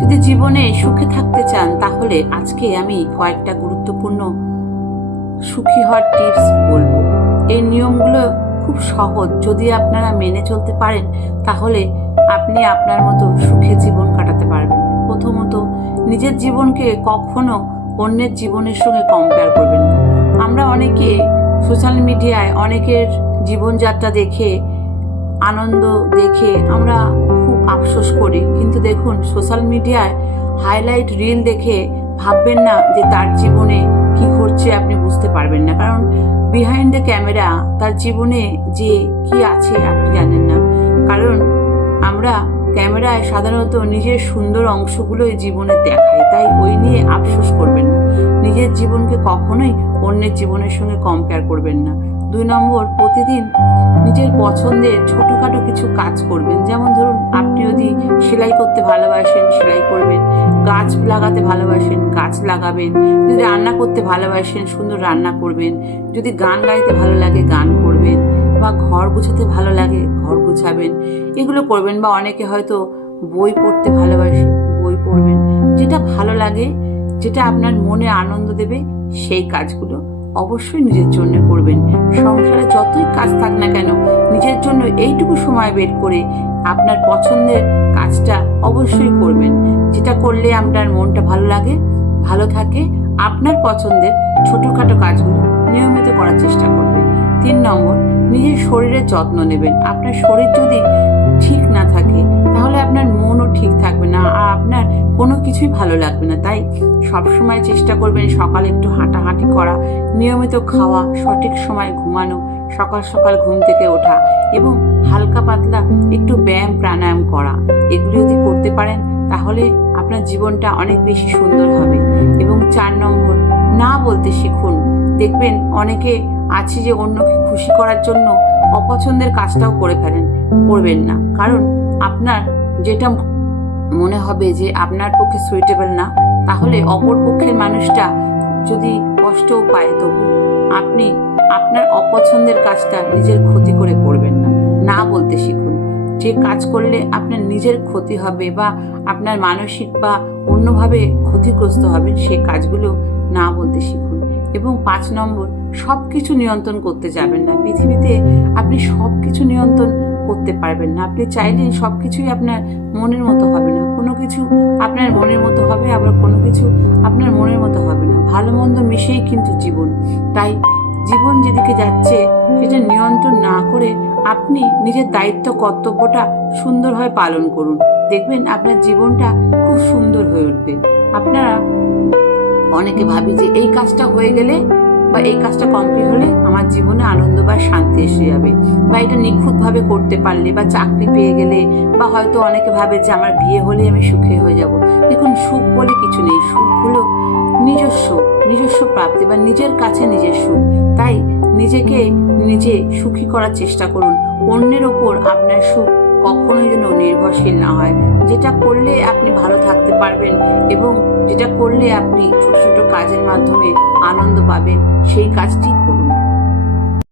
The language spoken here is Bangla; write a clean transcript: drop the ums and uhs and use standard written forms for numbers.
যদি জীবনে সুখে থাকতে চান তাহলে আজকে আমি কয়েকটা গুরুত্বপূর্ণ সুখী হওয়ার টিপস বলবো। এই নিয়মগুলো খুব সহজ, যদি আপনারা মেনে চলতে পারেন তাহলে আপনি আপনার মতো সুখে জীবন কাটাতে পারবেন। প্রথমত, নিজের জীবনকে কখনো অন্যের জীবনের সঙ্গে কম্পেয়ার করবেন না। আমরা অনেকে সোশ্যাল মিডিয়ায় অনেকের জীবনযাত্রা দেখে, আনন্দ দেখে আমরা খুব আফসোস করি, কিন্তু দেখুন সোশ্যাল মিডিয়ায় হাইলাইট রিল দেখে ভাববেন না যে তার জীবনে কি ঘটছে আপনি বুঝতে পারবেন না, কারণ বিহাইন্ড দ্য ক্যামেরা তার জীবনে যে কি আছে আপনি জানেন না। কারণ আমরা ক্যামেরায় সাধারণত নিজের সুন্দর অংশগুলোই জীবনে দেখাই, তাই ওই নিয়ে আফসোস করবেন না। নিজের জীবনকে কখনোই অন্যের জীবনের সঙ্গে কম্পেয়ার করবেন না। 2 নম্বর, প্রতিদিন নিজের পছন্দের ছোটখাটো কিছু কাজ করবেন। যেমন ধরুন, আপনি যদি সেলাই করতে ভালোবাসেন সেলাই করবেন, গাছ লাগাতে ভালোবাসেন গাছ লাগাবেন, যদি রান্না করতে ভালোবাসেন সুন্দর রান্না করবেন, যদি গান গাইতে ভালো লাগে গান করবেন, বা ঘর গুছাতে ভালো লাগে ঘর গুছাবেন, এগুলো করবেন। বা অনেকে হয়তো বই পড়তে ভালোবাসে, বই পড়বেন। যেটা ভালো লাগে, যেটা আপনার মনে আনন্দ দেবে সেই কাজগুলো অবশ্যই নিজের জন্য করবেন। সংসারে যতই কাজ থাক না কেন, নিজের জন্য এইটুকু সময় বের করে আপনার পছন্দের কাজটা অবশ্যই করবেন, যেটা করলে আপনার মনটা ভালো লাগে, ভালো থাকে। আপনার পছন্দের ছোটখাটো কাজগুলো নিয়মিত করার চেষ্টা করবেন। 3 নম্বর, নিজের শরীরের যত্ন নেবেন। আপনার শরীর যদি ঠিক না থাকে তাহলে আপনার মনও ঠিক থাকবে না, আর আপনার কোনো কিছুই ভালো লাগবে না। তাই সবসময় চেষ্টা করবেন সকালে একটু হাঁটাহাঁটি করা, নিয়মিত খাওয়া, সঠিক সময় ঘুমানো, সকাল সকাল ঘুম থেকে ওঠা এবং হালকা পাতলা একটু ব্যায়াম প্রাণায়াম করা। এগুলো যদি করতে পারেন তাহলে আপনার জীবনটা অনেক বেশি সুন্দর হবে। এবং 4 নম্বর, না বলতে শিখুন। দেখবেন অনেকে আছে যে অন্যকে খুশি করার জন্য অপছন্দের কাজটাও করে ফেলেন। করবেন না, কারণ আপনার যেটা মনে হবে যে আপনার পক্ষে সুইটেবল না, তাহলে অপর পক্ষের মানুষটা যদি কষ্টও পায় তবু আপনি আপনার অপছন্দের কাজটা নিজের ক্ষতি করে করবেন না। না বলতে শিখুন। যে কাজ করলে আপনার নিজের ক্ষতি হবে বা আপনার মানসিক বা অন্যভাবে ক্ষতিগ্রস্ত হবেন, সেই কাজগুলো না বলতে শিখুন। এবং 5 নম্বর, সব কিছু নিয়ন্ত্রণ করতে যাবেন না। পৃথিবীতে আপনি সব কিছু নিয়ন্ত্রণ করতে পারবেন না। আপনি চাইলে সব কিছুই আপনার মনের মতো হবে না। কোনো কিছু আপনার মনের মতো হবে, আবার কোনো কিছু আপনার মনের মতো হবে না। ভালো মন্দ মিশেই কিন্তু জীবন। তাই জীবন যেদিকে যাচ্ছে সেটা নিয়ন্ত্রণ না করে আপনি নিজের দায়িত্ব কর্তব্যটা সুন্দরভাবে পালন করুন। দেখবেন আপনার জীবনটা খুব সুন্দর হয়ে উঠবে। আপনারা অনেকে ভাবি যে এই কাজটা হয়ে গেলে বা এই কাজটা কমপ্লিট হলে আমার জীবনে আনন্দ বা শান্তি এসে যাবে, বা এটা নিখুঁতভাবে করতে পারলে, বা চাকরি পেয়ে গেলে, বা হয়তো অনেকে ভাবে যে আমার বিয়ে হলে আমি সুখী হয়ে যাব। দেখুন, সুখ বলে কিছু নেই। সুখ হলো নিজস্ব প্রাপ্তি বা নিজের কাছে নিজের সুখ। তাই নিজেকে নিজে সুখী করার চেষ্টা করুন। অন্যের ওপর আপনার সুখ কখনোই যেন নির্ভরশীল না হয়। যেটা করলে আপনি ভালো থাকতে পারবেন এবং যেটা করলে আপনি ছোট ছোট কাজের মাধ্যমে আনন্দ পাবেন, সেই কাজটি করুন।